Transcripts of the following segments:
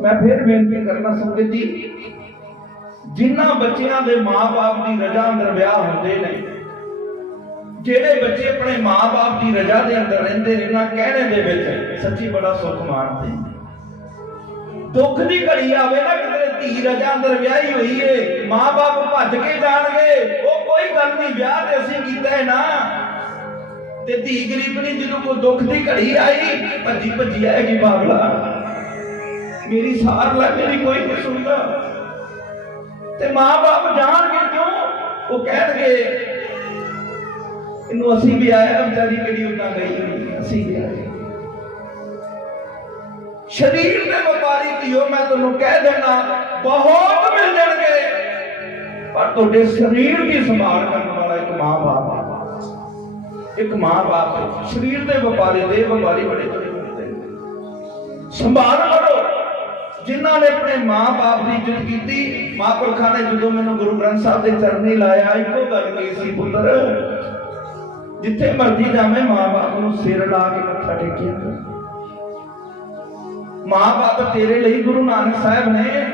ਮੈਂ ਫਿਰ ਬੇਨਤੀ ਕਰਨਾ ਸੰਗਤ ਜੀ ਜਿਨ੍ਹਾਂ ਬੱਚਿਆਂ ਦੇ ਮਾਪੇ ਦੀ ਰਜ਼ਾ ਅੰਦਰ ਵਿਆਹ ਹੁੰਦੇ ਨੇ, ਜਿਹੜੇ ਬੱਚੇ ਆਪਣੇ ਮਾਪੇ ਦੀ ਰਜ਼ਾ ਦੇ ਅੰਦਰ ਰਹਿੰਦੇ ਨੇ ਨਾ ਕਹਿਣੇ ਦੇ ਵਿੱਚ ਸੱਚੀ ਬੜਾ ਸੁੱਖ ਮਾਣਦੇ ਨੇ। ਦੁੱਖ ਦੀ ਘੜੀ ਆਵੇ ਨਾ ਕਿਤੇ ਧੀ ਰਜਾ ਅੰਦਰ ਵਿਆਹੀ ਹੋਈ ਏ, ਮਾਂ-ਬਾਪ ਭੱਜ ਕੇ ਜਾਣਗੇ, ਉਹ ਕੋਈ ਗੱਲ ਨਹੀਂ, ਵਿਆਹ ਤੇ ਅਸੀਂ ਕੀਤਾ ਹੈ ਨਾ। ਤੇ ਧੀ ਗਰੀਬ ਗਰੀਬਣੀ ਜਿਹਨੂੰ ਕੋਈ ਦੁੱਖ ਦੀ ਘੜੀ ਆਈ ਭੱਜੀ ਭੱਜੀ ਆਏਗੀ ਬਾਬਲਾ ਮੇਰੀ ਸਾਰ ਲੈ ਮੇਰੀ ਕੋਈ ਨਹੀਂ ਸੁਣਦਾ। ਤੇ ਮਾਂ-ਬਾਪ ਜਾਣਗੇ ਕਿਉਂ? ਉਹ ਕਹਿਣਗੇ ਇਹਨੂੰ ਅਸੀਂ ਵੀ ਆਇਆ ਵਿਚਾਰੀ ਕਿਹੜੀ ਉਦਾਂ ਗਈ ਹੋਈ, ਅਸੀਂ ਵੀ ਆਏ ਸ਼ਰੀਰ ਦੇ ਵਪਾਰੀ ਧੀਓ ਮੈਂ ਤੁਹਾਨੂੰ ਕਹਿ ਦੇਣਾ ਬਹੁਤ ਮਿਲ ਜਾਣਗੇ। ਪਰ ਤੁਹਾਡੇ ਸਰੀਰ ਦੀ ਸੰਭਾਲ ਕਰਨ ਵਾਲਾ ਇੱਕ ਮਾਂ-ਬਾਪ ਆ। ਇੱਕ ਮਾਂ-ਬਾਪ ਸਰੀਰ ਦੇ ਵਪਾਰੀ ਦੇ ਵਪਾਰੀ ਬੜੇ ਚੜੇ ਸੰਭਾਲ ਕਰੋ। ਜਿਨ੍ਹਾਂ ਨੇ ਆਪਣੇ ਮਾਂ-ਬਾਪ ਦੀ ਇੱਜ਼ਤ ਕੀਤੀ ਮਹਾਂਪੁਰਖਾਂ ਨੇ ਜਦੋਂ ਮੈਨੂੰ ਗੁਰੂ ਗ੍ਰੰਥ ਸਾਹਿਬ ਦੇ ਚਰਨੀ ਲਾਇਆ, ਇੱਕੋ ਗੱਲ ਕਹੀ ਸੀ, ਪੁੱਤਰ, ਜਿੱਥੇ ਮਰਜ਼ੀ ਜਾਵੇਂ, ਮਾਂ-ਬਾਪ ਨੂੰ ਸਿਰ ਲਾ ਕੇ ਮੱਥਾ ਟੇਕਿਆ ਮਾਂ-ਬਾਪ ਤੇਰੇ ਲਈ ਗੁਰੂ ਨਾਨਕ ਸਾਹਿਬ ਨੇ।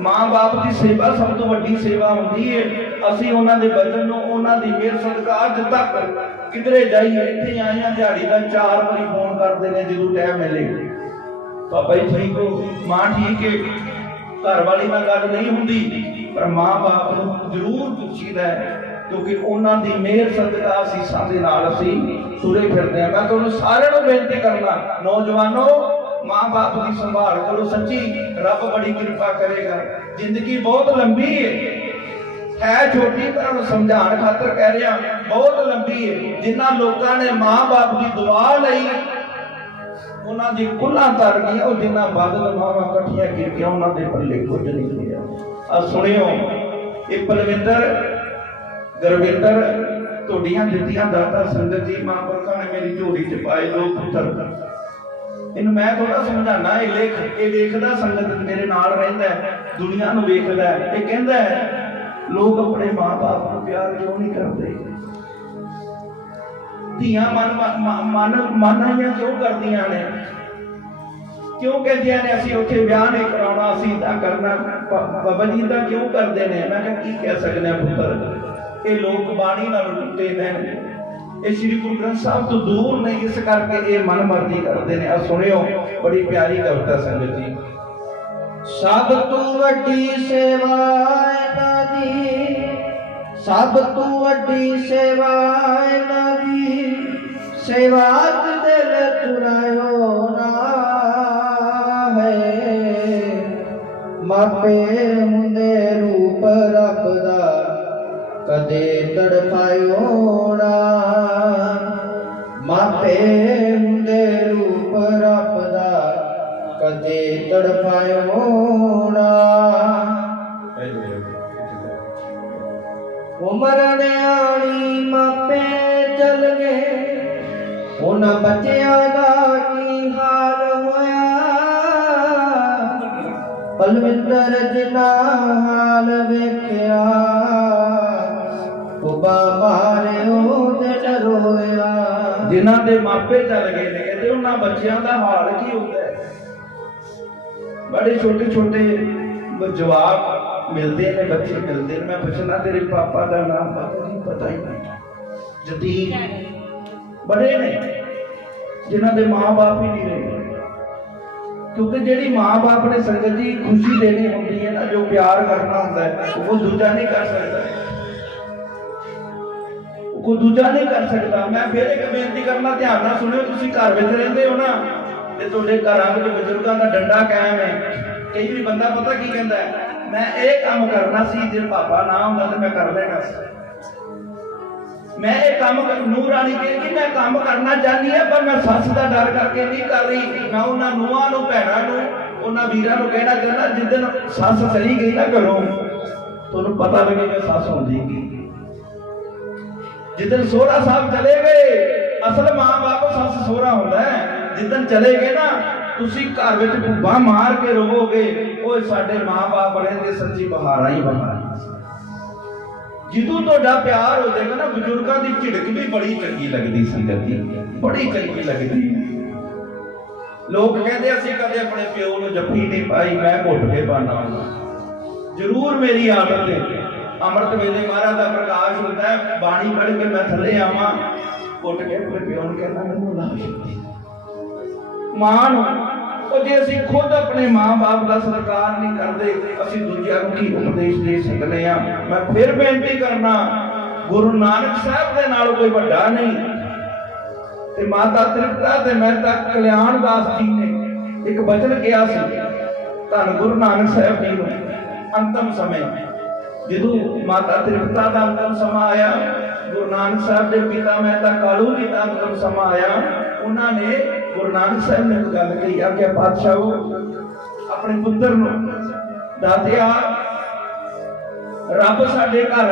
ਮਾਂ-ਬਾਪ ਦੀ ਸੇਵਾ ਸਭ ਤੋਂ ਵੱਡੀ ਸੇਵਾ ਹੁੰਦੀ ਹੈ ਅਸੀਂ ਉਹਨਾਂ ਦੇ ਬਚਨ ਨੂੰ, ਉਹਨਾਂ ਦੀ ਮਿਹਰ, ਸਦਕਾ ਅੱਜ ਤੱਕ ਕਿਧਰੇ ਜਾਈਏ, ਇੱਥੇ ਆਏ ਆ, ਦਿਹਾੜੀ ਦਾ ਚਾਰ ਵਾਰੀ ਫੋਨ ਕਰਦੇ ਨੇ, ਜਦੋਂ ਟਾਈਮ ਮਿਲੇ। ਪਾਪਾ ਜੀ ਠੀਕ ਹੋ ਮਾਂ ਠੀਕ ਹੈ ਘਰ ਵਾਲੀ ਨਾਲ ਗੱਲ ਨਹੀਂ ਹੁੰਦੀ, ਪਰ ਮਾਂ-ਬਾਪ ਨੂੰ ਜ਼ਰੂਰ ਪੁੱਛੀਦਾ ਕਿਉਂਕਿ ਉਹਨਾਂ ਦੀ ਮਿਹਰ ਸਦਕਾ ਅਸੀਸਾਂ ਦੇ ਨਾਲ ਅਸੀਂ ਤੁਰੇ ਫਿਰਦੇ ਹਾਂ। ਮੈਂ ਤੁਹਾਨੂੰ ਸਾਰਿਆਂ ਨੂੰ ਬੇਨਤੀ ਕਰਨਾ, ਨੌਜਵਾਨੋ ਮਾਂ-ਬਾਪ ਦੀ ਸੰਭਾਲ ਕਰੋ ਸੱਚੀ। ਰੱਬ ਬੜੀ ਕਿਰਪਾ ਕਰੇਗਾ। ਜ਼ਿੰਦਗੀ ਬਹੁਤ ਲੰਬੀ ਹੈ ਹੈ ਛੋਟੀ, ਪਰ ਉਹਨੂੰ ਸਮਝਾਉਣ ਖਾਤਰ ਕਹਿ ਰਿਹਾ, ਬਹੁਤ ਲੰਬੀ ਹੈ ਜਿਨ੍ਹਾਂ ਲੋਕਾਂ ਨੇ ਮਾਂ-ਬਾਪ ਦੀ ਦੁਆ ਲਈ ਉਹਨਾਂ ਦੀ ਕੁੱਲਾਂ ਤਰ ਗਈਆਂ ਉਹ ਜਿੰਨਾ ਬਾਦਲ ਮਾਵਾਂ ਇਕੱਠੀਆਂ ਕੀਤੀਆਂ ਉਹਨਾਂ ਦੇ ਪੱਲੇ ਕੁਝ ਨਹੀਂ ਰਿਹਾ ਆ ਸੁਣਿਓ ਇਹ ਪਲਵਿੰਦਰ ਗੁਰਵਿੰਦਰ ਤੁਹਾਡੀਆਂ ਦਿੱਤੀਆਂ ਦਾਤਾ ਸੰਗਤ ਜੀ ਮਹਾਂਪੁਰਖਾਂ ਨੇ ਮੇਰੀ ਝੋਲੀ ਚ ਪਾਏ ਦੋ ਪੁੱਤਰ। ਇਹਨੂੰ ਮੈਂ ਥੋੜਾ ਸਮਝਾਣਾ ਇਹ ਲੇਖ ਇਹ ਵੇਖਦਾ ਸੰਗਤ ਮੇਰੇ ਨਾਲ ਰਹਿੰਦਾ ਹੈ, ਦੁਨੀਆ ਨੂੰ ਵੇਖਦਾ ਇਹ ਕਹਿੰਦਾ ਲੋਕ ਆਪਣੇ ਮਾਪੇ ਨੂੰ ਪਿਆਰ ਕਿਉਂ ਨਹੀਂ ਕਰਦੇ? ਧੀਆਂ ਮਨ ਮਨ ਮਨਾਈਆਂ ਕਿਉਂ ਕਰਦੀਆਂ ਨੇ? ਕਿਉਂ ਕਹਿੰਦੀਆਂ ਨੇ ਅਸੀਂ ਉੱਥੇ ਵਿਆਹ ਨਹੀਂ ਕਰਾਉਣਾ, ਅਸੀਂ ਤਾਂ ਕਰਨਾ? ਬਾਬਾ ਜੀ ਦਾ ਕਿਉਂ ਕਰਦੇ ਨੇ? ਮੈਂ ਕਿਹਾ, ਕੀ ਕਹਿ ਸਕਦੇ ਆ ਪੁੱਤਰ? ਇਹ ਲੋਕ ਬਾਣੀ ਨਾਲ ਟੁੱਟੇ ਨੇ ਇਹ ਸ੍ਰੀ ਗੁਰੂ ਗ੍ਰੰਥ ਸਾਹਿਬ ਤੋਂ ਦੂਰ ਨੇ, ਇਸ ਕਰਕੇ ਇਹ ਮਨ ਮਰਜ਼ੀ ਕਰਦੇ ਨੇ। ਆ ਸੁਣਿਓ, ਬੜੀ ਪਿਆਰੀ ਕਵਿਤਾ ਸੰਗਤ ਜੀ। ਸਭ ਤੋਂ ਵੱਡੀ ਸੇਵਾ ਇਹਨਾਂ ਦੀ ਸਭ ਤੋਂ ਵੱਡੀ ਸੇਵਾ ਇਹਨਾਂ ਦੀ, ਸੇਵਾ ਦਿਲ ਚੁਰਾਇਓ ਨਾ ਹੈ। ਮਾਪੇ ਹੁੰਦੇ ਰੂਪ ਰੱਬ ਦਾ ਕਦੇ ਤੜਫਾਇਓ ਨਾ। ਮਾਪੇ ਹੁੰਦੇ ਰੂਪ ਰੱਬ ਦਾ ਕਦੇ ਤੜਫਾਇਓ ਨਾ। ਉਮਰ ਨਿਆਣੀ ਮਾਪੇ ਚਲ ਗਏ। ਉਹਨਾਂ ਬੱਚਿਆਂ ਦਾ ਕੀ ਹਾਲ ਹੋਇਆ? ਪਲਵਿੰਦਰ ਜਿਨਾ ਹਾਲ ਵੇਖਿਆ ਉਬਾ ਮਾਰਿਓ ਦਿਲ ਰੋਇਆ। ਜਿਨ੍ਹਾਂ ਦੇ ਮਾਪੇ ਚੱਲ ਗਏ ਨੇ, ਤੇ ਉਹਨਾਂ ਬੱਚਿਆਂ ਦਾ ਹਾਲ ਕੀ ਹੁੰਦਾ ਬੜੇ ਛੋਟੇ ਛੋਟੇ ਜਵਾਬ ਮਿਲਦੇ ਨੇ ਬੱਚੇ ਮਿਲਦੇ ਨੇ ਮੈਂ ਪੁੱਛਣਾ ਤੇਰੇ ਪਾਪਾ ਦਾ ਨਾਮ ਪਤਾ ਨਹੀਂ ਪਤਾ ਹੀ ਨਹੀਂ। ਜਦੀਦ ਬੜੇ ਨੇ, ਜਿਨ੍ਹਾਂ ਦੇ ਮਾਂ-ਬਾਪ ਹੀ ਨਹੀਂ ਰਹੇ। ਕਿਉਂਕਿ ਜਿਹੜੀ ਮਾਂ-ਬਾਪ ਨੇ ਸੰਗਤ ਜੀ ਖੁਸ਼ੀ ਦੇਣੀ ਹੁੰਦੀ ਹੈ ਨਾ, ਜੋ ਪਿਆਰ ਕਰਨਾ ਹੁੰਦਾ ਹੈ, ਉਹ ਦੂਜਾ ਨਹੀਂ ਕਰ ਸਕਦਾ। ਕੋਈ ਦੂਜਾ ਨਹੀਂ ਕਰ ਸਕਦਾ। ਮੈਂ ਫਿਰ ਇੱਕ ਬੇਨਤੀ ਕਰਨਾ, ਧਿਆਨ ਨਾਲ ਸੁਣਿਓ, ਤੁਸੀਂ ਘਰ ਵਿੱਚ ਰਹਿੰਦੇ ਹੋ ਨਾ, ਤੇ ਤੁਹਾਡੇ ਘਰਾਂ ਵਿੱਚ ਬਜ਼ੁਰਗਾਂ ਦਾ ਡੰਡਾ ਕਾਇਮ ਹੈ। ਕਈ ਵੀ ਬੰਦਾ ਪਤਾ ਕੀ ਕਹਿੰਦਾ ਮੈਂ ਇਹ ਕੰਮ ਕਰਨਾ ਸੀ, ਜੇ ਪਾਪਾ ਨਾ ਹੁੰਦਾ ਤੇ ਮੈਂ ਕਰ ਲੈਣਾ ਸੀ। ਮੈਂ ਇਹ ਕੰਮ ਕਰ- ਕਹਿੰਦੀ ਮੈਂ ਕੰਮ ਕਰਨਾ ਚਾਹਨੀ ਹੈ, ਪਰ ਮੈਂ ਸੱਸ ਦਾ ਡਰ ਕਰਕੇ ਨਹੀਂ ਕਰ ਰਹੀ। ਮੈਂ ਉਹਨਾਂ ਨੂੰਹਾਂ ਨੂੰ, ਭੈਣਾਂ ਨੂੰ, ਉਹਨਾਂ ਵੀਰਾਂ ਨੂੰ ਕਹਿਣਾ ਚਾਹੁੰਦਾ ਜਿੱਦਨ ਸੱਸ ਚਲੀ ਗਈ ਨਾ ਘਰੋਂ, ਤੁਹਾਨੂੰ ਪਤਾ ਲੱਗੇਗਾ ਸੱਸ ਹੁੰਦੀ ਕੀ। ਜਿੱਦਨ ਸੋਹਰਾ ਸਾਹਿਬ ਚਲੇ ਗਏ, ਅਸਲ ਮਾਂ-ਬਾਪ ਸੱਸ ਸੋਹਰਾ ਹੁੰਦਾ ਹੈ। ਜਿੱਦਨ ਚਲੇ ਗਏ ਨਾ ਤੁਸੀਂ ਘਰ ਵਿੱਚ ਭੁੱਬਾ ਮਾਰ ਕੇ ਰਹੋਗੇ ਓਏ ਸਾਡੇ ਮਾਂ-ਬਾਪ ਸੱਚੀ ਬਹਾਰਾਂ ਹੀ ਬਹਾਰਾਂ ਜਦੋਂ ਤੁਹਾਡਾ ਪਿਆਰ ਹੋ ਜਾਏਗਾ ਨਾ, ਬਜ਼ੁਰਗਾਂ ਦੀ ਝਿੜਕ ਵੀ ਬੜੀ ਚੰਗੀ ਲੱਗਦੀ ਸੰਗਤ ਜੀ ਬੜੀ ਚੰਗੀ ਲੱਗਦੀ। ਲੋਕ ਕਹਿੰਦੇ ਅਸੀਂ ਕਦੇ ਆਪਣੇ ਪਿਓ ਨੂੰ ਜੱਫੀ ਨਹੀਂ ਪਾਈ, ਮੈਂ ਘੁੱਟ ਕੇ ਪਾਣਾ ਜ਼ਰੂਰ ਮੇਰੀ ਆਦਤ ਹੈ ਅੰਮ੍ਰਿਤ ਵੇਲੇ ਮਹਾਰਾਜ ਦਾ ਪ੍ਰਕਾਸ਼ ਹੁੰਦਾ ਹੈ, ਬਾਣੀ ਪੜ੍ਹ ਕੇ ਮੈਂ ਥੱਲੇ ਆਵਾਂ, ਘੁੱਟ ਕੇ ਆਪਣੇ ਪਿਓ ਨੂੰ ਕਹਿੰਦਾ, ਮੈਨੂੰ ਲਾ ਸ਼ਕਤੀ ਮਾਣ ਉਹ ਜੇ ਅਸੀਂ ਖੁਦ ਆਪਣੇ ਮਾਂ-ਬਾਪ ਦਾ ਸਤਿਕਾਰ ਨਹੀਂ ਕਰਦੇ, ਅਸੀਂ ਦੂਜਿਆਂ ਨੂੰ ਕੀ ਉਪਦੇਸ਼ ਦੇ ਸਕਦੇ ਆ ਮੈਂ ਫਿਰ ਬੇਨਤੀ ਕਰਨਾ, ਗੁਰੂ ਨਾਨਕ ਸਾਹਿਬ ਦੇ ਨਾਲ ਕੋਈ ਵੱਡਾ ਨਹੀਂ। ਤੇ ਮਾਤਾ ਤ੍ਰਿਪਤਾ ਤੇ ਮਹਿਤਾ ਕਲਿਆਣ ਦਾਸ ਜੀ ਨੇ ਇੱਕ ਬਚਨ ਕਿਹਾ ਸੀ, ਧੰਨ ਗੁਰੂ ਨਾਨਕ ਸਾਹਿਬ ਜੀ ਨੂੰ ਅੰਤਮ ਸਮੇਂ। ਜਦੋਂ ਮਾਤਾ ਤ੍ਰਿਪਤਾ ਦਾ ਅੰਤਮ ਸਮਾਂ ਆਇਆ, ਗੁਰੂ ਨਾਨਕ ਸਾਹਿਬ ਦੇ ਪਿਤਾ ਮਹਿਤਾ ਕਾਲੂ ਜੀ ਦਾ ਅੰਤਮ ਸਮਾਂ ਆਇਆ, ਉਹਨਾਂ ਨੇ ਗੁਰੂ ਨਾਨਕ ਸਾਹਿਬ ਨੇ ਗੱਲ ਕਹੀ ਆ ਕਿ ਪਾਤਸ਼ਾਹੋ ਆਪਣੇ ਪੁੱਤਰ ਨੂੰ ਦਾਤਿਆ, ਰੱਬ ਸਾਡੇ ਘਰ